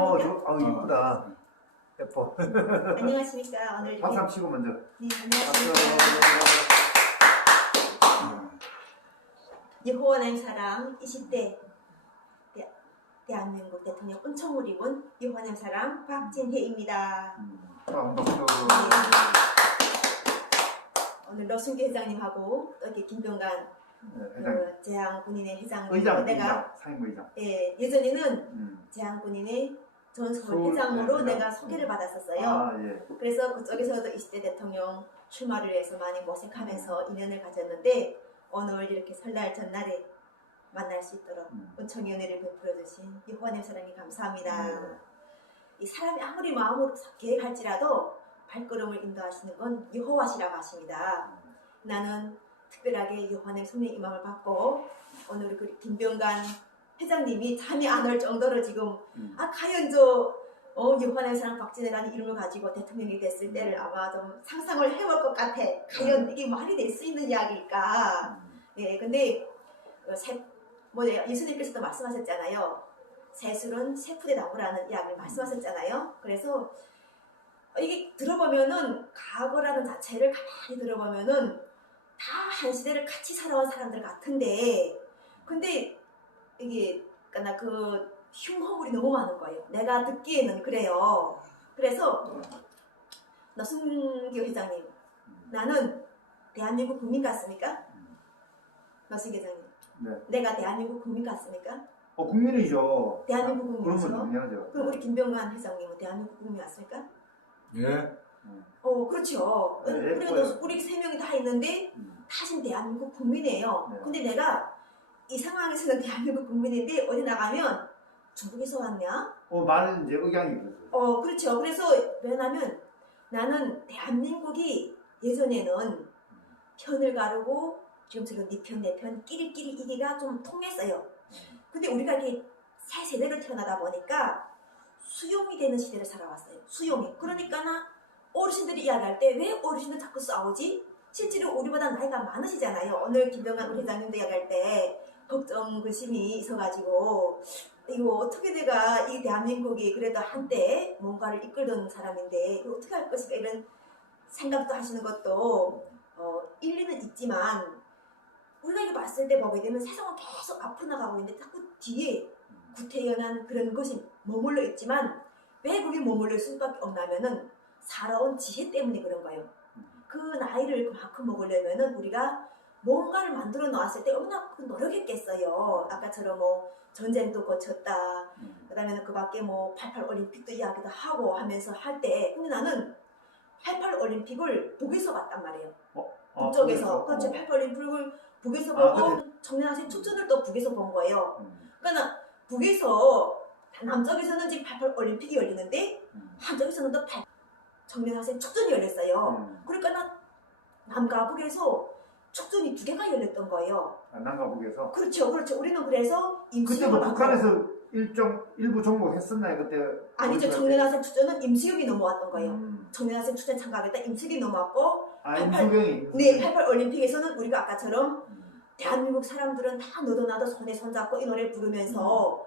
이쁘다. 예뻐. 안녕하십니까. 오늘 박수 한번 치고 먼저. 네, 안녕하십니까. 여호와 나의 사랑 20대 대한민국 대통령 은총을 입은 여호와 나의 사랑 박진혜입니다. 박수. 오늘 노순기 회장님하고 또 이렇게 김병관 재향군인회 회장님 의장, 상임의장. 예, 예전에는 재향군인회 전 서울 회장으로 내가 소개를 받았었어요. 예. 그래서 그쪽에서도 20대 대통령 출마를 위해서 많이 모색하면서 인연을 가졌는데 오늘 이렇게 설날 전날에 만날 수 있도록 은총의 은혜를 베풀어 주신 여호와님 사랑에 감사합니다. 이 사람이 아무리 마음으로 계획할지라도 발걸음을 인도하시는 건 여호와시라고 하십니다. 나는 특별하게 여호와님 성령의 임함을 받고 오늘 우리 그 김병관 회장님이 잠이 안 올 정도로 지금 과연 여호와의 사랑 박진혜라는 이름을 가지고 대통령이 됐을 때를 아마 좀 상상을 해볼 것 같아. 과연 이게 말이 될 수 있는 이야기일까? 예, 근데 예수님께서도 말씀하셨잖아요. 새술은 새풀에 나무라는 이야기를 말씀하셨잖아요. 그래서 이게 들어보면은 과거라는 자체를 가만히 들어보면은 다 한 시대를 같이 살아온 사람들 같은데, 근데 이게 나 흉허물이 너무 많은 거예요. 내가 듣기에는 그래요. 그래서 노순기 회장님, 나는 대한민국 국민 같습니까? 노순기 회장님, 네. 내가 대한민국 국민 같습니까? 국민이죠. 대한민국 국민이죠. 그런 건 당연하죠. 그럼 우리 김병관 회장님은 대한민국 국민 맞습니까? 예. 그렇죠. 네, 우리 세 명이 다 있는데 다 지금 대한민국 국민이에요. 네. 근데 내가 이 상황에서는 대한민국 국민인데 어디 나가면 중국에서 왔냐? 많은 이제 의향이 있었어요. 그렇죠. 그래서 왜냐면 나는 대한민국이 예전에는 편을 가르고 지금처럼 네 편, 내 편, 끼리끼리 이기가 좀 통했어요. 근데 우리가 이게 새 세대로 태어나다 보니까 수용이 되는 시대를 살아왔어요. 수용이. 그러니까 어르신들이 이야기할 때 왜 어르신들 자꾸 싸우지? 실제로 우리보다 나이가 많으시잖아요. 오늘 김병관 회장님도 이야기할 때 걱정, 근심이 있어가지고 이거 어떻게 내가 이 대한민국이 그래도 한때 뭔가를 이끌던 사람인데 이거 어떻게 할 것인가 이런 생각도 하시는 것도 일리는 있지만 우리가 이거 봤을 때 보게 되면 세상은 계속 앞으로 나가고 있는데 자꾸 뒤에 구태연한 그런 것이 머물러 있지만 왜 거기 머물러 있을 수밖에 없냐면은 살아온 지혜 때문에 그런 거예요. 그 나이를 그만큼 먹으려면은 우리가 뭔가를 만들어 놓았을 때 얼마나 노력했겠어요. 아까처럼 전쟁도 거쳤다. 그 다음에는 그 밖에 88 올림픽도 이야기도 하고 하면서 할 때, 근데 나는 88 올림픽을 북에서 봤단 말이에요. 북쪽에서. 그렇죠. 88 올림픽을 북에서 보고 청년학생 축전을 또 북에서 본 거예요. 그러니까 북에서 남쪽에서는 지금 88 올림픽이 열리는데 한쪽에서는 또 청년학생 축전이 열렸어요. 그러니까 남과 북에서 축전이 2개가 열렸던 거예요. 남과 북에서? 그렇죠. 우리는 그래서 임수영을 그때 북한에서 일부 종목 했었나요? 그때? 아니죠. 청년학생 축전은 임수영이 넘어왔던 거예요. 청년학생 축전 참가하겠다 임수영이 넘어왔고 임수경이? 네, 88 올림픽에서는 우리가 아까처럼 대한민국 사람들은 다 너도 나도 손에 손잡고 이 노래 부르면서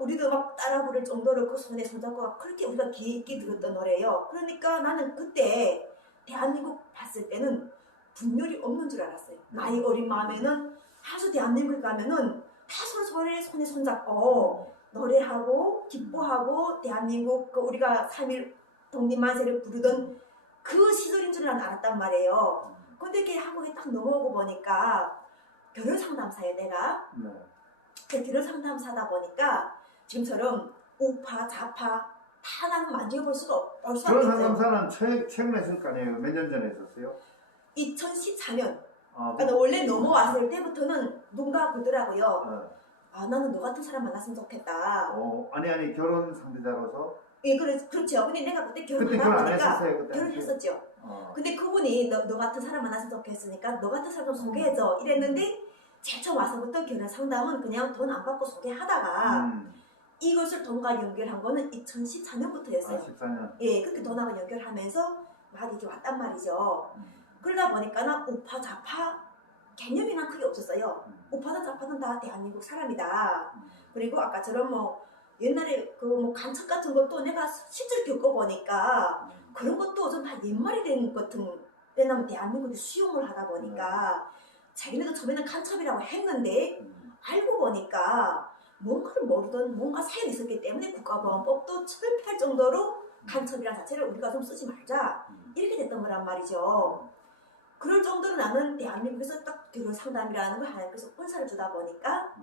우리도 막 따라 부를 정도로 그 손에 손잡고 그렇게 우리가 귀 있게 들었던 노래예요. 그러니까 나는 그때 대한민국 봤을 때는 분열이 없는 줄 알았어요. 나이 어린 마음에는 아주 대한민국 가면은 다 서로 손에 손잡고 노래하고 기뻐하고 대한민국 우리가 3.1 독립만세를 부르던 그 시절인 줄 알았단 말이에요. 근데 이렇게 한국에 딱 넘어오고 보니까 결혼 상담사예요, 내가. 결혼 상담사다 보니까 지금처럼 우파, 좌파 다 나는 만져볼 수가 없어요. 결혼 상담사는 최근에 했을 거 아니에요? 몇 년 전에 했었어요? 2014년. 그러니까 원래 넘어왔을 때부터는 누군가 그러더라고요. 나는 너 같은 사람 만났으면 좋겠다. 아니 결혼 상대자로서? 예, 그렇죠. 근데 내가 그때 결혼하다 보니까 결혼했었죠. 근데 그분이 너 같은 사람 만났으면 좋겠으니까 너 같은 사람 좀 소개해줘 이랬는데 제일 처음 와서부터 결혼 상담은 그냥 돈 안 받고 소개하다가 이것을 돈과 연결한 거는 2014년부터였어요. 14년. 예, 그렇게 돈하고 연결하면서 막 이렇게 왔단 말이죠. 그러다 보니까 우파 좌파 개념이 난 크게 없었어요. 우파든 좌파든 다 대한민국 사람이다. 그리고 아까처럼 옛날에 그 뭐 간첩 같은 것도 내가 실제로 겪어보니까 그런 것도 좀 다 옛말이 된 것 같은. 왜냐면 대한민국이 수용을 하다 보니까 자기네도 처음에는 간첩이라고 했는데 알고 보니까 뭔가를 모르던 뭔가 사연이 있었기 때문에 국가보안법도 철폐할 정도로 간첩이라는 자체를 우리가 좀 쓰지 말자 이렇게 됐던 거란 말이죠. 그럴 정도로 나는 대한민국에서 딱 결혼 상담이라는 걸 하나님께서 은사를 주다 보니까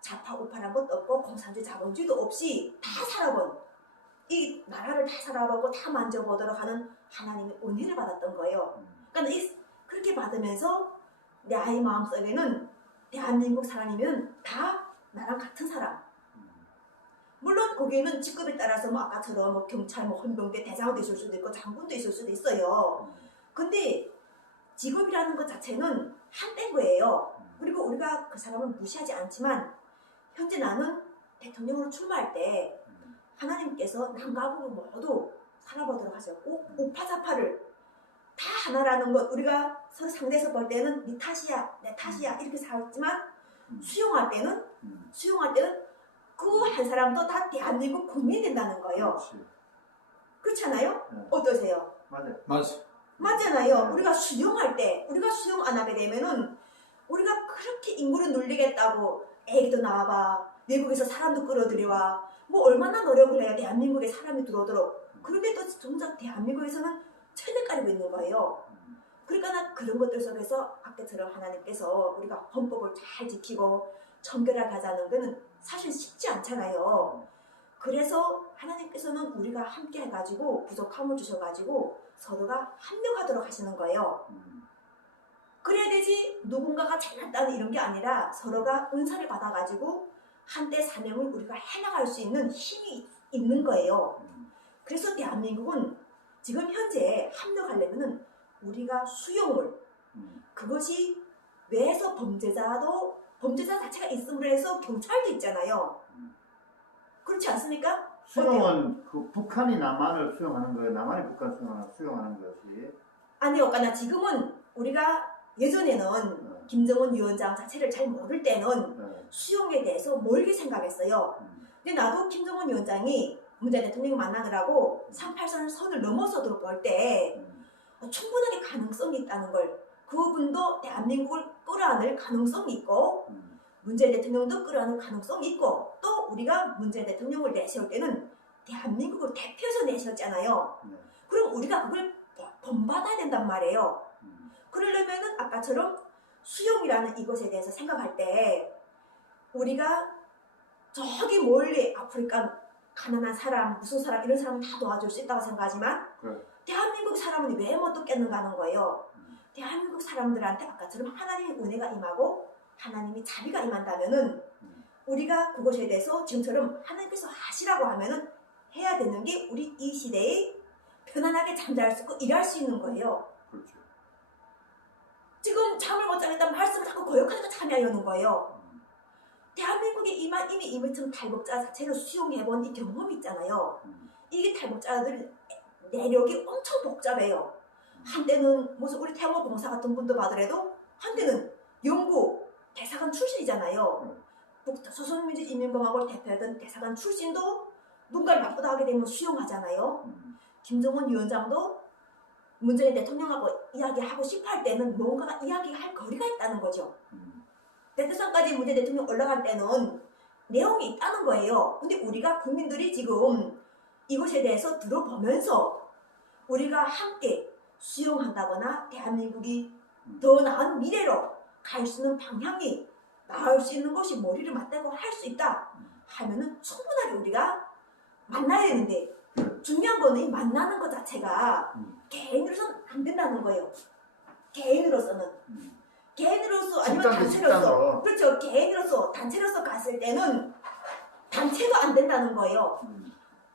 좌파 우파란 것도 없고 공산주의 자본주의도 없이 다 살아본 이 나라를 다 살아보고 다 만져보도록 하는 하나님의 은혜를 받았던 거예요. 그러니까 그렇게 받으면서 내 아이 마음속에는 대한민국 사람이면 다 나랑 같은 사람. 물론 거기에는 직급에 따라서 뭐 아까처럼 뭐 경찰, 뭐 헌병대 대장도 있을 수도 있고 장군도 있을 수도 있어요. 근데 직업이라는 것 자체는 한때인 거예요. 그리고 우리가 그 사람을 무시하지 않지만 현재 나는 대통령으로 출마할 때 하나님께서 남과 북을 모두 살아보도록 하셨고 우파좌파를 다 하나라는 것 우리가 서로 상대에서 볼 때는 네 탓이야 내 탓이야 이렇게 살았지만 수용할 때는 그 한 사람도 다 대한민국 국민이 된다는 거예요. 그렇잖아요? 네. 어떠세요? 맞아요. 맞잖아요. 네. 우리가 수용할 때 우리가 수용 안 하게 되면은 우리가 그렇게 인구를 늘리겠다고 애기도 낳아봐 외국에서 사람도 끌어들여와 뭐 얼마나 노력을 해야 대한민국에 사람이 들어오도록 그런데도 정작 대한민국에서는 천을 있는 거예요. 그러니까 나 그런 것들 속에서 아까처럼 하나님께서 우리가 헌법을 잘 지키고 정결하게 하자는 것은 사실 쉽지 않잖아요. 그래서 하나님께서는 우리가 함께 해가지고 부족함을 주셔가지고 서로가 합력하도록 하시는 거예요. 그래야 되지 누군가가 잘났다는 이런 게 아니라 서로가 은사를 받아가지고 한때 사명을 우리가 해나갈 수 있는 힘이 있는 거예요. 그래서 대한민국은 지금 현재 합력하려면은 우리가 수용을 그것이 왜해서 범죄자 자체가 있음으로 해서 경찰도 있잖아요. 그렇지 않습니까? 수용은 그 북한이 남한을 수용하는 거예요. 남한이 북한 수용하는 것이. 아니요. 그러니까 지금은 우리가 예전에는 김정은 위원장 자체를 잘 모를 때는 수용에 대해서 멀게 생각했어요. 근데 나도 김정은 위원장이 문재인 대통령 만나느라고 38선을 넘어서도록 볼 때 충분하게 가능성이 있다는 걸 그분도 대한민국을 끌어안을 가능성이 있고 문재인 대통령도 끌어안을 가능성이 있고 또 우리가 문재인 대통령을 내세울 때는 대한민국을 대표해서 내세웠잖아요. 그럼 우리가 그걸 본받아야 된단 말이에요. 그러려면은 아까처럼 수용이라는 이것에 대해서 생각할 때 우리가 저기 멀리 아프리카 가난한 사람, 무슨 사람 이런 사람은 다 도와줄 수 있다고 생각하지만 대한민국 사람은 왜 못 돕겠는가 하는 거예요. 대한민국 사람들한테 아까처럼 하나님의 은혜가 임하고 하나님의 자비가 임한다면은 우리가 그것에 대해서 지금처럼 하나님께서 하시라고 하면은 해야 되는 게 우리 이 시대에 편안하게 잠잘 수 있고 일할 수 있는 거예요. 그렇죠. 지금 잠을 못 자겠다는 말씀을 자꾸 거역하니까 잠이 안 오는 거예요. 대한민국이 이미 이물처럼 탈북자 자체를 수용해본 이 경험이 있잖아요. 이게 탈북자들 내력이 엄청 복잡해요. 한때는 무슨 우리 태영호 봉사 같은 분도 받으래도 한때는 영국 대사관 출신이잖아요. 조선민주인민공화국을 대표하던 대사관 출신도 누군가를 나쁘다 하게 되면 수용하잖아요. 김정은 위원장도 문재인 대통령하고 이야기하고 싶어 할 때는 뭔가가 이야기할 거리가 있다는 거죠. 대표상까지 문재인 대통령 올라갈 때는 내용이 있다는 거예요. 근데 우리가 국민들이 지금 이것에 대해서 들어보면서 우리가 함께 수용한다거나 대한민국이 더 나은 미래로 갈 수 있는 방향이 나을 수 있는 것이 머리를 맞대고 할 수 있다 하면은 충분하게 우리가 만나야 되는데 중요한 거는 이 만나는 것 자체가 개인으로서는 안 된다는 거예요. 개인으로서는 아니면 단체로서 그렇죠. 개인으로서 단체로서 갔을 때는 단체도 안 된다는 거예요.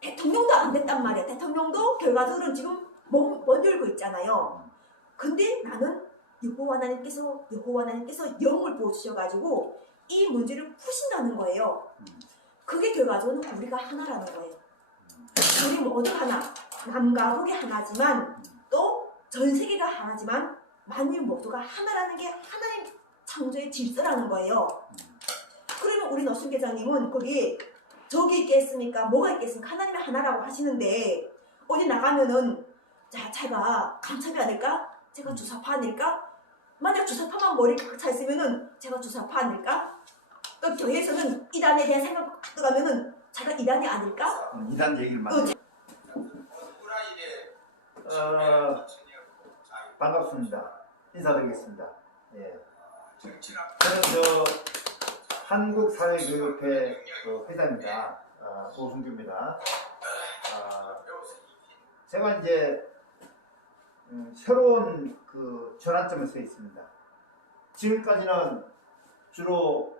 대통령도 안 된단 말이에요. 대통령도 결과적으로는 지금 못 열고 있잖아요. 근데 나는 여호와 하나님께서 영을 부어주셔가지고 이 문제를 푸신다는 거예요. 그게 결과적으로 우리가 하나라는 거예요. 우리 모두 하나, 남과 북이 하나지만 또 전 세계가 하나지만 만유 모두가 하나라는 게 하나님 창조의 질서라는 거예요. 그러면 우리 노순계장님은 거기 적이 있겠습니까? 뭐가 있겠습니까? 하나님이 하나라고 하시는데 어디 나가면은 자, 제가 간첩이 아닐까? 제가 주사파 아닐까? 만약 주사파만 머리 꽉 차 있으면은 제가 주사파 아닐까? 또 교회에서는 이단에 대한 생각 들어가면은 제가 이단이 아닐까? 이단 얘기를 많이 반갑습니다. 인사드리겠습니다. 예. 저는 한국사회교육회 회장입니다. 오승규입니다. 제가 이제 새로운 전환점에 서 있습니다. 지금까지는 주로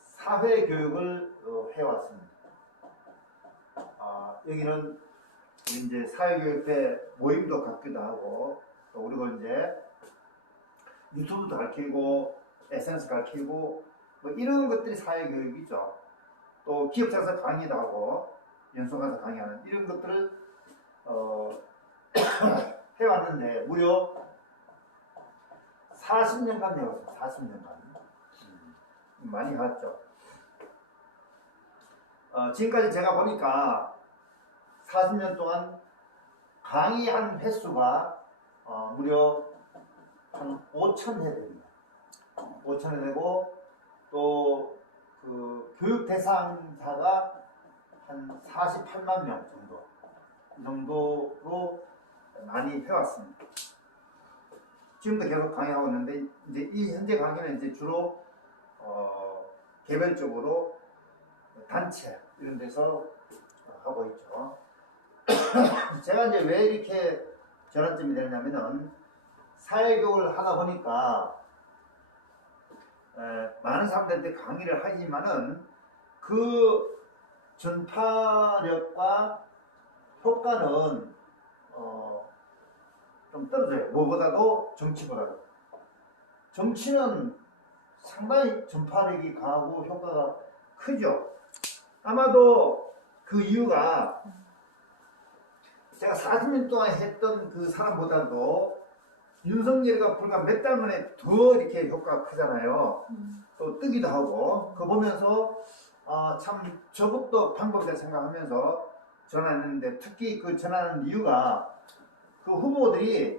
사회교육을 해왔습니다. 여기는 이제 사회교육회 모임도 갖기도 하고, 또 그리고 이제 유튜브도 가르치고, SNS 가르치고, 뭐 이런 것들이 사회교육이죠. 또 기업장에서 강의도 하고, 연수원 가서 강의하는 이런 것들을 해왔는데, 무려 40년간 해왔어요. 40년간. 많이 해왔죠. 지금까지 제가 보니까 40년 동안 강의한 횟수가 무려 한 5,000회 됩니다. 5,000회 되고, 또 그 교육 대상자가 한 48만 명 정도, 이 정도로 많이 해왔습니다. 지금도 계속 강의하고 있는데, 이제 이 현재 강의는 이제 주로 개별적으로 단체 이런 데서 하고 있죠. 제가 이제 왜 이렇게 전환점이 되냐면은 사회교육을 하다 보니까 많은 사람들한테 강의를 하지만은 그 전파력과 효과는 좀 떨어져요. 뭐보다도 정치보다도. 정치는 상당히 전파력이 강하고 효과가 크죠. 아마도 그 이유가 제가 40년 동안 했던 그 사람보다도 윤석열이가 불과 몇 달 만에 더 이렇게 효과가 크잖아요. 또 뜨기도 하고, 그거 보면서 참 저것도 방법이라 생각하면서 전화했는데, 특히 그 전화하는 이유가 그 후보들이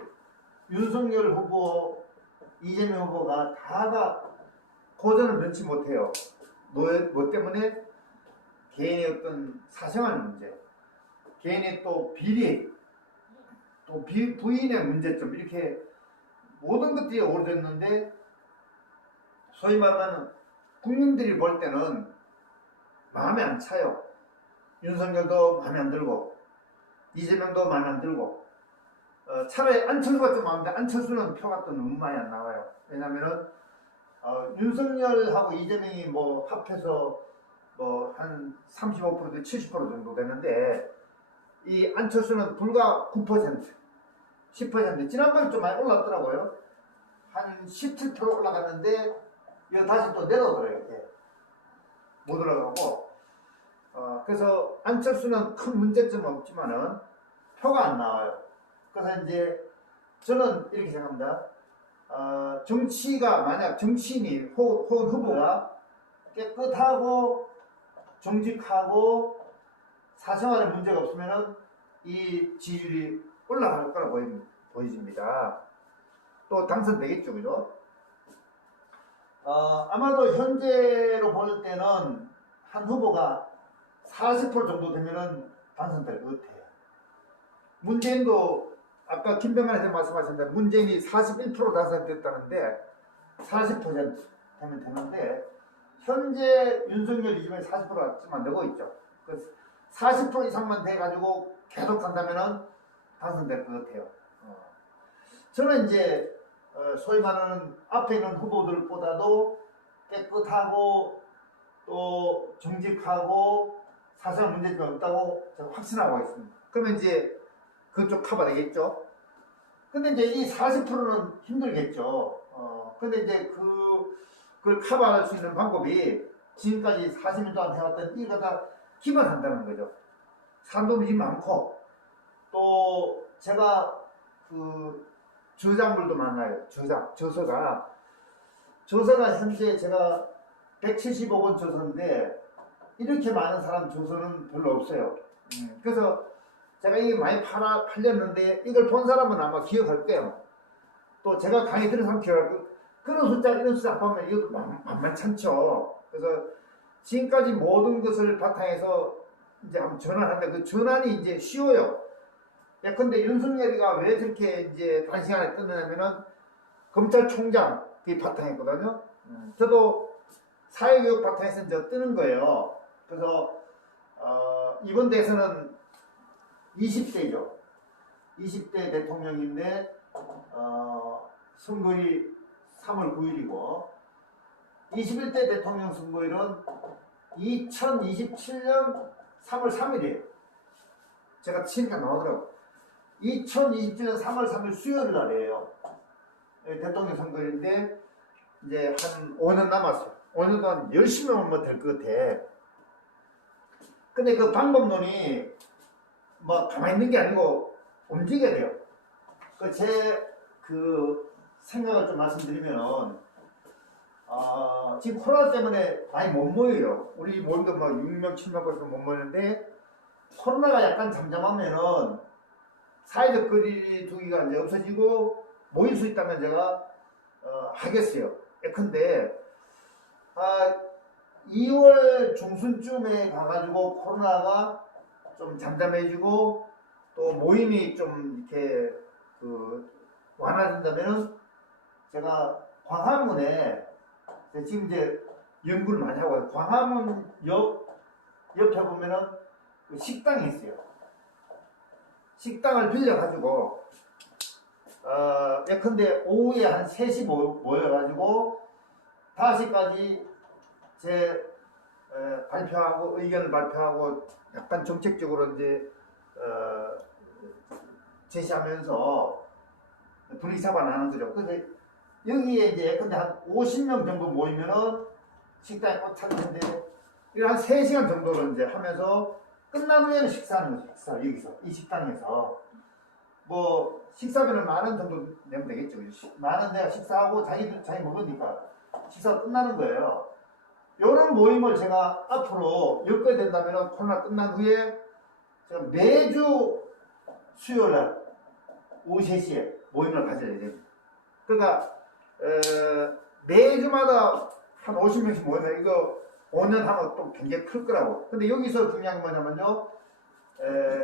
윤석열 후보, 이재명 후보가 다가 고전을 면치 못해요. 뭐 때문에? 개인의 어떤 사생활 문제, 개인의 또 비리, 또 부인의 문제점, 이렇게 모든 것들이 오래됐는데, 소위 말하면 국민들이 볼 때는 마음에 안 차요. 윤석열도 마음에 안 들고, 이재명도 마음에 안 들고, 차라리 안철수가 좀 마음에, 안철수는 표가 또 너무 많이 안 나와요. 왜냐면은 윤석열하고 이재명이 뭐 합해서 뭐 한 35%대 70% 정도 되는데, 이 안철수는 불과 9%, 10%, 지난번에 좀 많이 올랐더라고요. 한 17% 올라갔는데, 이거 다시 또 내려오더라고요. 이렇게. 못 올라가고, 그래서 안철수는 큰 문제점은 없지만은 표가 안 나와요. 그래서 이제 저는 이렇게 생각합니다. 정치가, 만약 정치인이 혹은 후보가 깨끗하고 정직하고 사생활에 문제가 없으면은 이 지지율이 올라갈 거라고 보여집니다. 또 당선되겠죠, 그죠? 아마도 현재로 볼 때는 한 후보가 40% 정도 되면은 당선될 것 같아요. 문재인도 아까 김병관 선생님 말씀하셨는데, 문재인이 41% 당선됐다는데 40% 되면 되는데, 현재 윤석열 이재명이 40%가 지금 안 되고 있죠. 그래서 40% 이상만 돼가지고 계속 간다면은 당선될 것 같아요. 저는 이제 소위 말하는 앞에 있는 후보들보다도 깨끗하고 또 정직하고 사회적 문제가 없다고 제가 확신하고 있습니다. 그러면 이제 그쪽 커버 되겠죠. 근데 이제 이 40%는 힘들겠죠. 근데 이제 그걸 커버할 수 있는 방법이 지금까지 40년 동안 해왔던 이걸 다 기반한다는 거죠. 사람도 많고, 또 제가 그 저작물도 많아요. 저서가 현재 제가 175권 저서인데 이렇게 많은 사람 주소는 별로 없어요. 그래서 제가 이게 많이 팔렸는데 이걸 본 사람은 아마 기억할 거예요. 또 제가 강의 들은 사람 기억할 거예요. 그런 숫자 이런 숫자 보면 이것도 만만찮죠. 그래서 지금까지 모든 것을 바탕에서 이제 한번 전환하는데 그 전환이 이제 쉬워요. 예컨대 윤석열이가 왜 저렇게 이제 단시간에 뜨느냐면은 검찰총장 그게 바탕이거든요. 저도 사회교육 바탕에서 이제 뜨는 거예요. 그래서 이번 대선은 20대죠. 20대 대통령인데 선거일이 3월 9일이고 21대 대통령 선거일은 2027년 3월 3일이에요. 제가 치니까 나오더라고요. 2027년 3월 3일 수요일 날이에요. 대통령 선거인데 이제 한 5년 남았어요. 5년 동안 열심히 하면 될 것 같아. 근데 그 방법론이 뭐 가만히 있는 게 아니고 움직여야 돼요. 그 생각을 좀 말씀드리면은 지금 코로나 때문에 많이 못 모여요. 우리 모임도 막 6명, 7명 거리서 못 모이는데 코로나가 약간 잠잠하면은 사회적 거리 두기가 이제 없어지고 모일 수 있다면 제가 하겠어요. 예컨대 2월 중순쯤에 가가지고 코로나가 좀 잠잠해지고 또 모임이 좀 이렇게 완화된다면은 제가 광화문에 지금 이제 연구를 많이 하고 있어요. 광화문 옆에 보면은 그 식당이 있어요. 식당을 빌려가지고 예컨대 오후에 한 3시 모여가지고 5시까지 제 발표하고 의견을 발표하고 약간 정책적으로 이제 제시하면서 분위기 잡아나는 거죠. 근데 여기에 이제 예컨대 한 50명 정도 모이면은 식당에 꽉 찼는데 이거 한 3시간 정도를 이제 하면서 끝난 후에는 식사하는 거죠. 식사 여기서 이 식당에서 뭐 식사비는 10,000원 정도 내면 되겠죠. 10,000원 내가 식사하고 자기 먹으니까 식사가 끝나는 거예요. 이런 모임을 제가 앞으로 엮어야 된다면 코로나 끝난 후에 제가 매주 수요일날 오후 3시에 모임을 가져야 됩니다. 그러니까 매주마다 한 50명씩 모이면 이거 5년 하면 또 굉장히 클 거라고. 근데 여기서 중요한 게 뭐냐면요.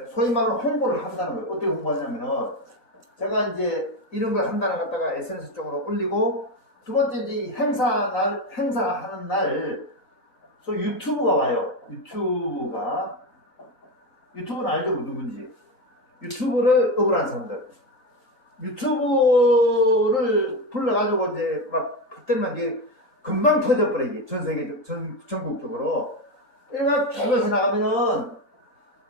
소위 말로 홍보를 한다는 거예요. 어떻게 홍보하냐면은 제가 이제 이런 걸 한다는 갖다가 SNS 쪽으로 올리고 두 번째 이제 행사하는 날 소위 유튜브가 와요. 유튜브는 알죠? 누군지. 유튜브를 억울한 사람들. 유튜브를 불러가지고 이제 막 그때만 이게 금방 터져버려 이게 전국적으로. 이래가 계속 해나가면은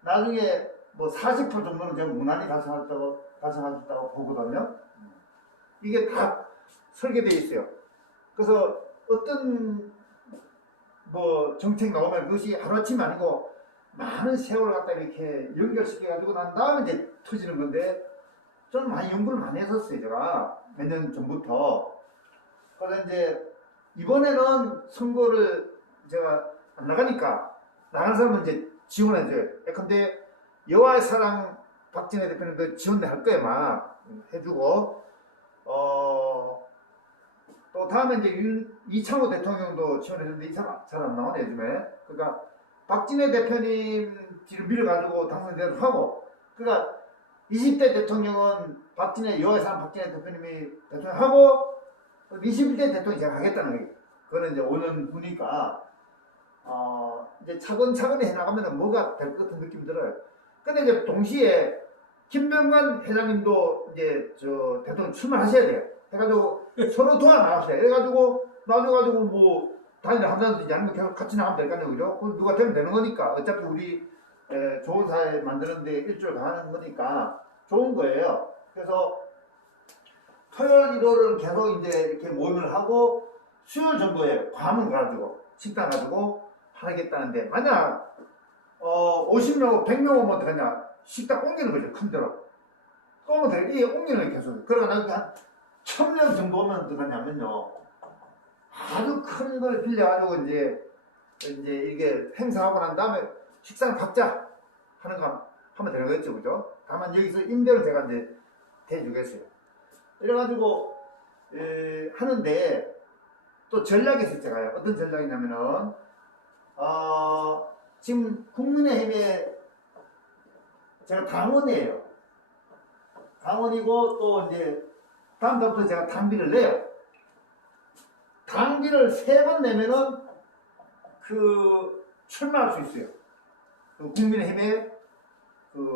나중에 뭐 40% 정도는 제가 무난히 달성하셨다고 보거든요. 이게 다 설계되어 있어요. 그래서 어떤 뭐 정책 나오면 그것이 하루아침이 아니고 많은 세월을 갖다 이렇게 연결시켜가지고 난 다음에 이제 터지는 건데 좀 많이 연구를 많이 했었어요. 제가 몇 년 전부터. 그래서 이제 이번에는 선거를 제가 안 나가니까 나가는 사람은 이제 지원해줘요. 근데 여와의 사랑 박진애 대표님도 지원을 할 거예요. 막 해주고 또 다음에 이제 이창호 대통령도 지원해줬는데 이 사람 잘 안 나오네 요즘에. 그러니까 박진애 대표님 뒤를 밀어가지고 당선되도 하고, 그러니까 20대 대통령은 여와의 사랑 박진애 대표님이 대통령하고 21대 대통령이 제가 하겠다는 거예요. 그거는 이제 5년 후니까 이제 차근차근히 해나가면 뭐가 될 것 같은 느낌이 들어요. 근데 이제 동시에 김병관 회장님도 이제 대통령 출마하셔야 돼요. 해가지고 서로 도와나가셔야 돼요. 해가지고 나와가지고 뭐 단일을 한다든지 아니면 계속 같이 나가면 될 거 아니에요. 그죠? 그 누가 되면 되는 거니까. 어차피 우리 좋은 사회 만드는데 일주일 가는 거니까 좋은 거예요. 그래서 토요일, 일요일은 계속 이제 이렇게 모임을 하고 수요일 정도에 과문 가지고 식당 가지고 하겠다는데 만약 50명, 100명 오면 어떡하냐? 식당 옮기는 거죠. 큰 데로. 그러면 되게 이게 옮기는 거예요. 계속. 그러고 한 1,000명 정도 오면 어떡하냐면요. 아주 큰 걸 빌려가지고 이제 이제 이게 행사하고 난 다음에 식사는 각자 하는 거 하면 되는 거겠죠, 그죠? 다만 여기서 임대를 제가 이제 대주겠어요. 이래가지고 하는데 또 전략이 있어요, 제가요. 어떤 전략이냐면은 지금 국민의힘에 제가 당원이에요. 당원이고 또 이제 다음 달부터 제가 당비를 내요. 당비를 3번 내면은 출마할 수 있어요. 국민의힘의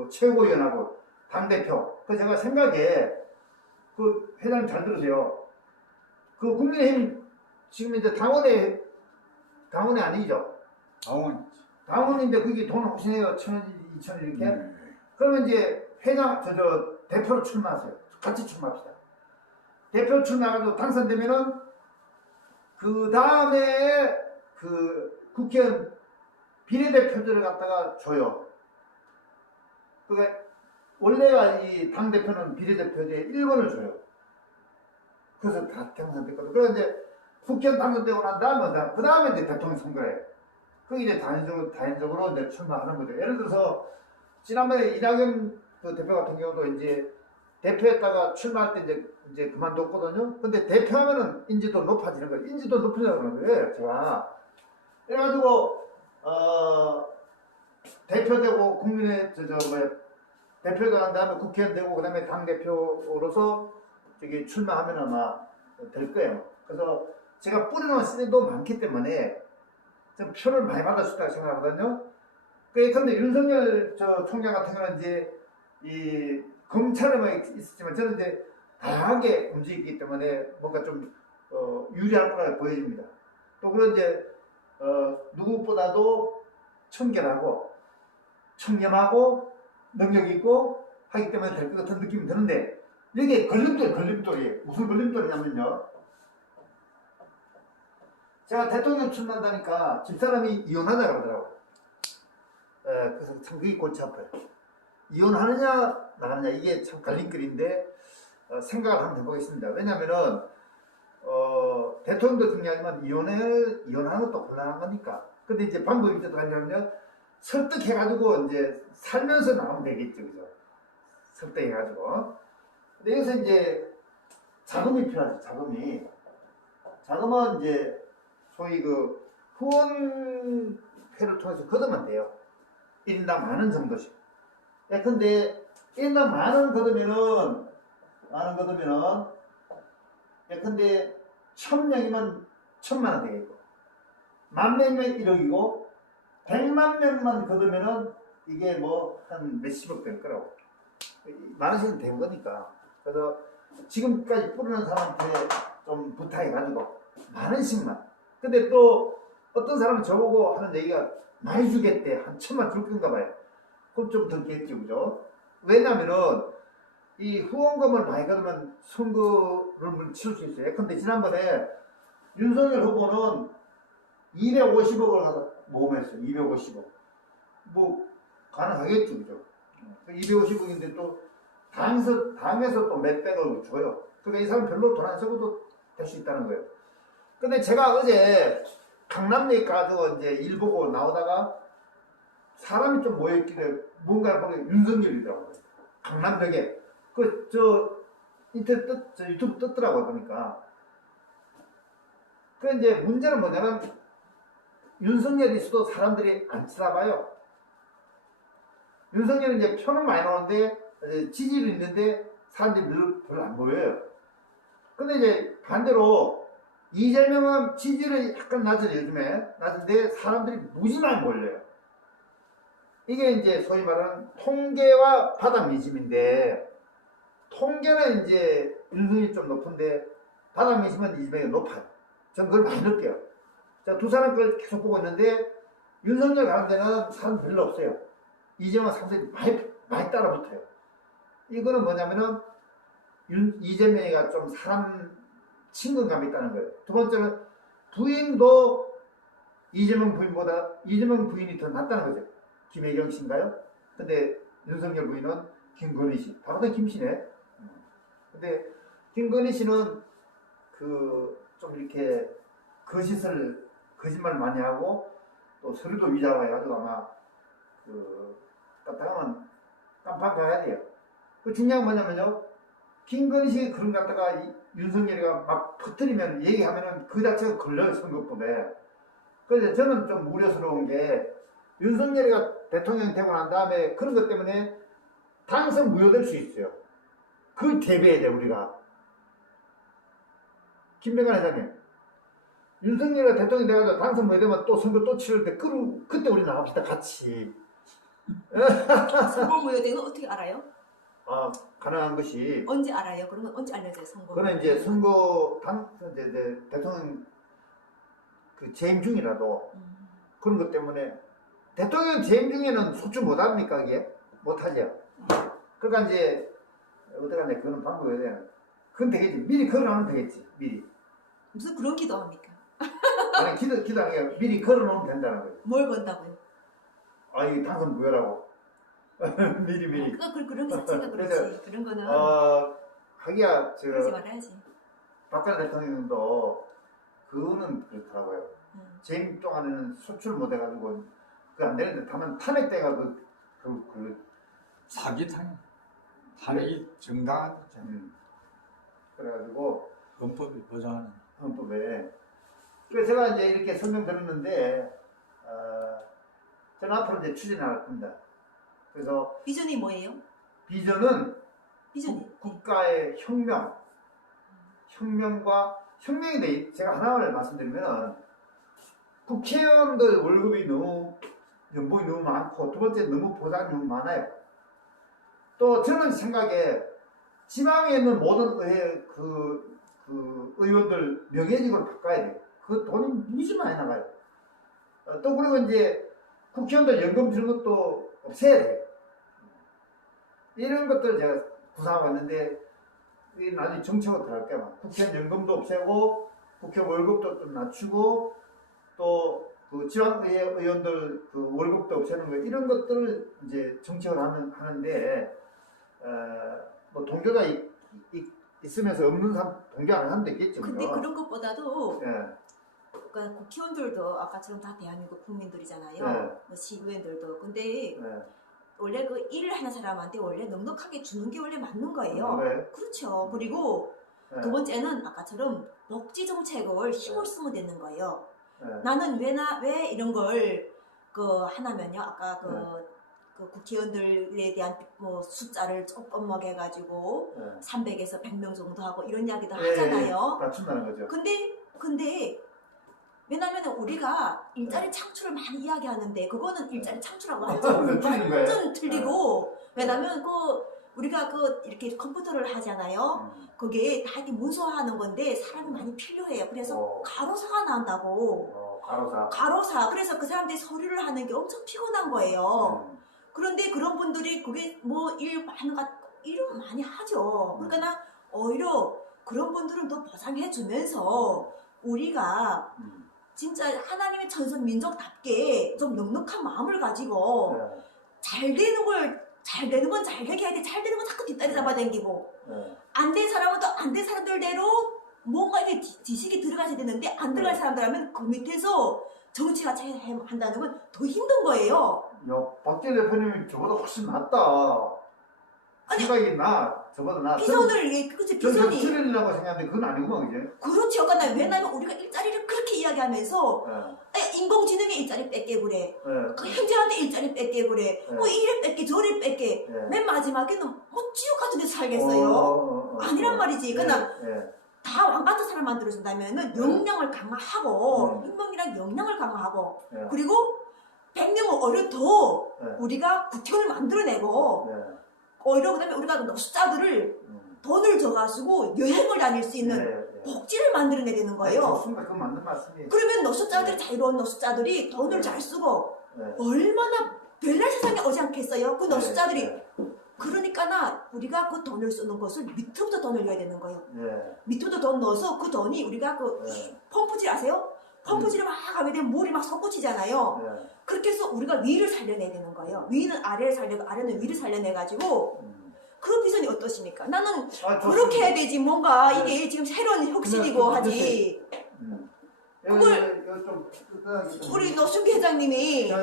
최고위원하고 당대표. 제가 생각에 회장님 잘 들으세요. 국민의힘 지금 이제 당원이 아니죠. 당원인데 그게 돈 혹시 내요? 1,000원, 2,000원 이렇게? 그러면 이제 대표로 출마하세요. 같이 출마합시다. 대표 출마하고 당선되면은 그 다음에 국회의원 비례대표들을 갖다가 줘요. 그러니까 원래가 이 당대표는 비례대표제 1번을 줘요. 그래서 다 당선됐거든. 그래서 이제 국회의원 당선되고 난 다음에 그 다음에 이제 대통령 선거예요. 그게 이제 단연적으로 이제 출마하는 거죠. 예를 들어서 지난번에 이낙연 대표 같은 경우도 이제 대표했다가 출마할 때 이제 그만뒀거든요. 근데 대표하면은 인지도 높아지는 거예요. 인지도 높이려고 그러는 거예요, 제가. 그래가지고, 대표되고 국민의, 대표가 난 다음에 국회의원 되고, 그 다음에 당대표로서 출마하면 아마 될 거예요. 그래서 제가 뿌리놓은 씨도 많기 때문에 좀 표를 많이 받을 수 있다고 생각하거든요. 그런데 윤석열 총장 같은 경우는 이제 이 검찰에만 있었지만 저는 이제 다양하게 움직이기 때문에 뭔가 좀 유리할 거라고 보여집니다. 또 그런 이제 누구보다도 청결하고 청렴하고 능력 있고 하기 때문에 될 것 같은 느낌이 드는데 이게 걸림돌이에요. 무슨 걸림돌이냐면요. 제가 대통령 출마한다니까 집사람이 이혼하자고 하더라고요. 그래서 참 그게 골치 아파요. 이혼하느냐 나가느냐 이게 참 갈림길인데 생각을 한번 해보겠습니다. 왜냐면은 대통령도 중요하지만 이혼하는 것도 곤란한 거니까. 근데 이제 방법이 어떻게 하냐면 설득해가지고 이제 살면서 나오면 되겠죠, 그죠? 설득해가지고. 근데 여기서 이제 자금이 필요하죠, 자금이. 자금은 이제 소위 후원회를 통해서 걷으면 돼요. 1인당 10,000원 정도씩. 근데 1인당 10,000원 걷으면은, 근데 1,000명이면 1,000만 원 되겠고, 10,000명이면 1억이고, 100만 명만 걷으면은 이게 뭐 한 몇십억 될 거라고. 10,000원씩은 된 거니까. 그래서 지금까지 뿌리는 사람한테 좀 부탁해가지고, 10,000원씩만. 근데 또 어떤 사람은 저보고 하는 얘기가 많이 주겠대. 한 1,000만 줄 건가 봐요. 그럼 좀 더 겠죠, 그죠? 왜냐면은 이 후원금을 많이 받으면 선거를 치를 수 있어요. 근데 지난번에 윤석열 후보는 250억을 모금했어요. 250억. 뭐 가능하겠죠, 그죠? 250억인데 또 당에서 또 몇백억을 줘요. 그러니까 이 사람 별로 돈 안 쓰고도 될 수 있다는 거예요. 근데 제가 어제 강남역 가서 이제 일 보고 나오다가 사람이 좀 모여있길래 뭔가 보면 윤석열이더라고요. 강남역에. 유튜브 떴더라고요, 보니까. 이제 문제는 뭐냐면 윤석열이 있어도 사람들이 안 쳐다봐요. 윤석열은 이제 표는 많이 나오는데 지지율이 있는데 사람들이 별로 안 보여요. 근데 이제 반대로 이재명은 지지율이 약간 낮아요, 요즘에. 낮은데 사람들이 무지 많이 몰려요. 이게 이제 소위 말하는 통계와 바닥 민심인데, 통계는 이제 윤석열이 좀 높은데, 바닥 민심은 이재명이 높아요. 전 그걸 많이 느껴요. 자, 두 사람 걸 계속 보고 있는데, 윤석열 가는 데는 사람 별로 없어요. 이재명 사람들이 많이 따라 붙어요. 이거는 뭐냐면은, 이재명이가 좀 사람 친근감이 있다는 거예요. 두 번째는 부인도 이재명 부인이 더 낫다는 거죠. 김혜경 씨인가요? 근데 윤석열 부인은 김건희 씨. 바로 김 씨네. 근데 김건희 씨는 좀 이렇게 거짓말 많이 하고 또 서류도 위자고 해가지고 아마 그 따뜻하면 깜빡 가야 돼요. 그 중요한 건 뭐냐면요. 김건희 그런 거 갖다가 윤석열이가 막 퍼뜨리면 얘기하면은 그 자체가 걸려요, 선거법에. 그래서 저는 좀 우려스러운 게 윤석열이가 대통령 되고 난 다음에 그런 것 때문에 당선 무효될 수 있어요. 그걸 대비해야 돼, 우리가. 김병관 회장님. 윤석열이가 대통령 돼가지고 당선 무효되면 또 선거 또 치를 때 그때 우리 나갑시다, 같이. 선거 무효되는 거 어떻게 알아요? 아, 가능한 것이. 언제 알아요? 그러면 언제 알려져요, 선거? 그거는 이제 선거 이제 대통령 그 재임 중이라도 그런 것 때문에 대통령 재임 중에는 소출 못 합니까, 이게? 못 하죠. 그러니까 이제 어떡하냐, 그거는 방법에 대한 그건 되겠지. 미리 걸어놓으면 되겠지, 미리. 무슨 그런 기도합니까? 아니, 기도한 게 미리 걸어놓으면 된다는 거예요. 뭘 건다고요? 아, 이게 당선 무효라고. 미리. 그러니까 그런 게 자체가 그렇지. 그래서, 그런 거는 하기야, 그러지 말아야지. 박근혜 대통령도 그거는 그렇더라고요. 재임 동안에는 소출 못 해가지고 그거 안 되는데 다만 탄핵 때가 사기탄 탄핵이 정당한 거죠. 그래가지고 헌법이 보장하는. 헌법에. 그래서 제가 이제 이렇게 설명드렸는데 저는 앞으로 이제 추진할 겁니다. 그래서 비전이 뭐예요? 비전은 비전이 국가의 혁명인데 제가 하나를 말씀드리면 국회의원들 월급이 연봉이 너무 많고 두 번째 너무 보장이 너무 많아요. 또 저는 생각에 지방에 있는 모든 그 의원들 명예직으로 바꿔야 돼요. 그 돈이 무지 많이 나가요. 또 그리고 이제 국회의원들 연금 주는 것도 없애야 돼요. 이런 것들 제가 구상하고 있는데 나중에 정책으로 들어갈게요. 국회의원 연금도 없애고 국회 월급도 좀 낮추고 또 그 지방의회 의원들 그 월급도 없애는 거 이런 것들을 이제 정책을 하는데 뭐 동조가 있으면서 없는 사람 동조 안 하는 사람도 있겠죠. 근데 그런 것보다도 예. 그러니까 국회의원들도 아까처럼 다 대한민국 국민들이잖아요. 네. 뭐 시의원들도. 근데 예. 원래 그 일을 하는 사람한테 원래 넉넉하게 주는 게 원래 맞는 거예요. 네. 그렇죠. 그리고 예. 두 번째는 아까처럼 복지 정책을 힘을 쓰면 되는 거예요. 예. 나는 왜 이런 걸 하나면요. 아까 그 국회의원들에 대한 뭐 숫자를 조금 해가지고 예. 300에서 100명 정도 하고 이런 이야기도 예, 하잖아요. 낮춘다는 거죠. 근데 왜냐면 우리가 일자리 창출을 많이 이야기하는데 그거는 일자리 창출하고 완전 틀리고 왜냐면 우리가 이렇게 컴퓨터를 하잖아요. 그게 다 이렇게 문서화하는 건데 사람이 많이 필요해요. 그래서 가로사가 나온다고. 가로사. 그래서 그 사람들이 서류를 하는 게 엄청 피곤한 거예요. 그런데 그런 분들이 그게 뭐 일을 많이 하죠. 그러니까 나 오히려 그런 분들은 더 보상해 주면서 우리가 진짜 하나님의 천선 민족답게 좀 넉넉한 마음을 가지고 잘 되는 건 잘 되게 해야 돼. 잘 되는 건 자꾸 뒷다리 잡아당기고 안 된 사람은 또 안 된 사람들대로 뭔가 이렇게 지식이 들어가야 되는데 안 들어갈 사람들 하면 그 밑에서 정치가 한다는 건 더 힘든 거예요. 야, 박재 대표님이 저보다 훨씬 낫다. 아니, 생각이 저보다 나. 비전을 그치 비전이 출연이라고 생각하는데 그건 아니구만 이제. 그렇죠. 그러니까 왜냐면 우리가 일자리를 그렇게 이야기하면서 인공지능에 일자리 뺏게 그래. 그 현재한테 일자리 뺏게 그래. 뭐 이래 뺏게 저래 뺏게. 맨 마지막에는 뭐 지옥 같은 데서 살겠어요. 아니란 말이지. 그러나 다 왕같은 사람 만들어준다면은 역량을 강화하고 혁명이란 역량을 강화하고 그리고 100명을 오히려 더 우리가 국회의원을 만들어내고 오히려 그다음에 우리가 노숙자들을 돈을 줘가지고 여행을 다닐 수 있는 복지를 만들어내야 되는 거예요. 좋습니다. 그건 맞는 말씀이에요. 그러면 노숙자들이 자유로운 노숙자들이 돈을 잘 쓰고 얼마나 별날 세상에 오지 않겠어요? 그 노숙자들이 그러니까 우리가 그 돈을 쓰는 것을 밑으로부터 돈을 넣어야 되는 거예요. 밑으로부터 돈 넣어서 그 돈이 우리가 펌프질 아세요? 펌프질을 막 하게 되면 물이 막 솟구치잖아요. 그렇게 해서 우리가 위를 살려내야 되는 거예요. 위는 아래를 살려고 아래는 위를 살려내가지고 그 비전이 어떠십니까? 나는 그렇게 해야 되지 뭔가 이게 지금 새로운 혁신이고 하지. 그걸 좀 뜨뜻하게 좀. 우리 노순기 회장님이 저,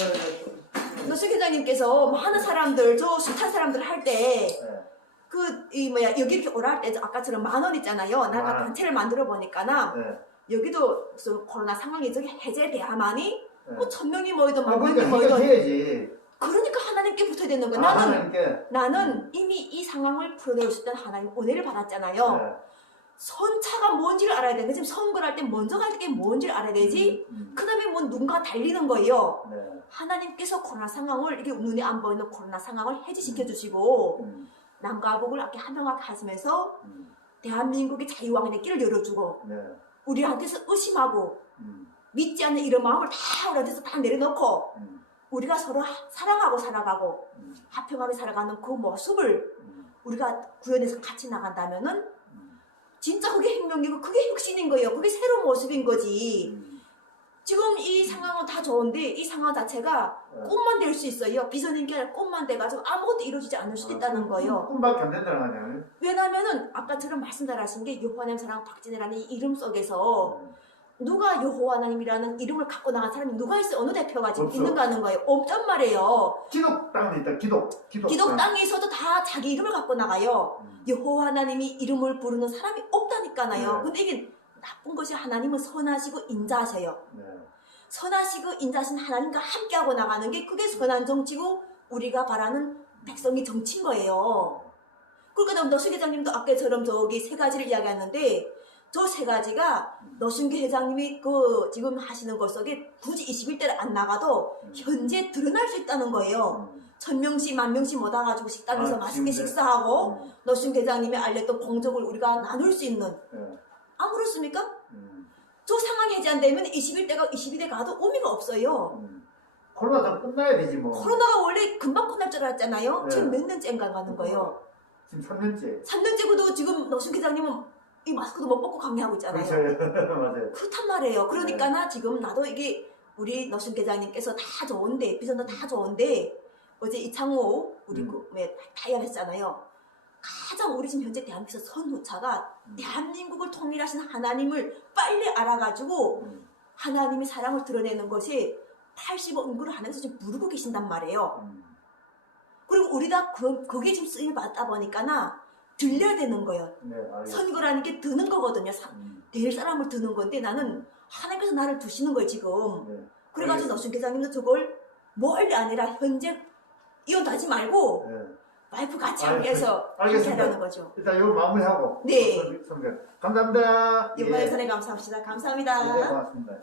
노순기 회장님께서 많은 사람들 저 숱한 사람들 할 때 네. 그 이 뭐야 여기 이렇게 오라 할 때 아까처럼 10,000원 있잖아요. 나가 만 원. 단체를 만들어 보니까나 네. 여기도 무슨 코로나 상황이 저기 해제돼야만이 네. 뭐 1,000명이 모이든 아, 10,000명이 그러니까 모이든 해결해야지. 그러니까 하나님께 붙어야 되는 거야. 아, 나는 하나님께. 나는 이미 이 상황을 풀어낼 수 있다는 하나님 은혜를 받았잖아요. 네. 선차가 뭔지를 알아야 돼. 지금 선거를 할 때 먼저 갈 게 뭔지를 알아야 되지. 그 다음에 뭐 누군가 달리는 거예요. 네. 하나님께서 코로나 상황을 이게 눈에 안 보이는 코로나 상황을 해지시켜 주시고 음, 남과 북을 이렇게 한명하게 하시면서 음, 대한민국의 자유왕의 길을 열어주고 네. 우리한테서 의심하고 음, 믿지 않는 이런 마음을 다 우리한테서 다 내려놓고 음, 우리가 서로 사랑하고 살아가고 음, 화평하게 살아가는 그 모습을 우리가 구현해서 같이 나간다면은 진짜 그게 혁명이고 그게 혁신인 거예요. 그게 새로운 모습인 거지. 지금 이 상황은 다 좋은데 이 상황 자체가 네. 꿈만 될 수 있어요. 비전인 게 아니라 꿈만 돼가지고 아무것도 이루어지지 않을 수도 있다는 거예요. 꿈밖에 안 된다는 거 아니야? 왜냐면은 아까처럼 말씀 잘하신 게 여호와님 사랑 박진애라는 이 이름 속에서 누가 여호와 하나님이라는 이름을 갖고 나간 사람이 누가 있어요? 어느 대표가 지금 없어. 있는가 하는 거예요. 없단 말이에요. 기독 땅에 있다. 기독. 기독 땅에서도 다 자기 이름을 갖고 나가요. 여호와 하나님이 이름을 부르는 사람이 없다니까요. 네. 근데 이게 나쁜 것이 하나님은 선하시고 인자하셔요. 네. 선하시고 인자하신 하나님과 함께하고 나가는 게 그게 선한 정치고 우리가 바라는 백성의 정치인 거예요. 그러니까 노순기 회장님도 아까처럼 저기 세 가지를 이야기하는데 저 세 가지가 노순기 회장님이 그 지금 하시는 것 속에 굳이 21대를 안 나가도 현재 드러날 수 있다는 거예요. 1,000명씩 10,000명씩 모아가지고 식당에서 아, 맛있게 지금, 식사하고 네. 노순기 회장님이 알렸던 공적을 우리가 나눌 수 있는 네. 안 그렇습니까? 저 상황이 해제 안 되면 21대가 22대 가도 의미가 없어요. 코로나 좀 끝나야 되지 뭐. 코로나가 원래 금방 끝날 줄 알았잖아요. 네. 지금 몇 년째인가 가는 거예요. 지금 3년째. 3년째고도 지금 노순기 회장님은 이 마스크도 못 벗고 강의하고 있잖아요. 그렇죠. 맞아요. 그렇단 말이에요. 그러니까 나 지금 나도 이게 우리 노순 계장님께서 다 좋은데 비전도 다 좋은데 어제 이창호 우리 다이아 했잖아요. 가장 우리 지금 현재 대한민국에서 선후차가 대한민국을 통일하신 하나님을 빨리 알아가지고 하나님의 사랑을 드러내는 것이 85인구를 하나님께서 지금 부르고 계신단 말이에요. 그리고 우리 다 그게 지금 쓰임을 받다 보니까나 들려야 되는 거예요. 네, 알겠습니다. 선거라는 게 드는 거거든요. 될 사람을 드는 건데 나는 하나님께서 나를 두시는 거예요 지금. 네. 그래가지고 노순 계장님도 저걸 멀리 아니라 현재 이혼 하지 말고 네. 와이프 같이 함께해서 알겠습니다. 함께하라는 거죠. 일단 이거 마무리하고. 네. 감사합니다. 영광의 선에 감사합니다. 감사합니다. 네, 고맙습니다.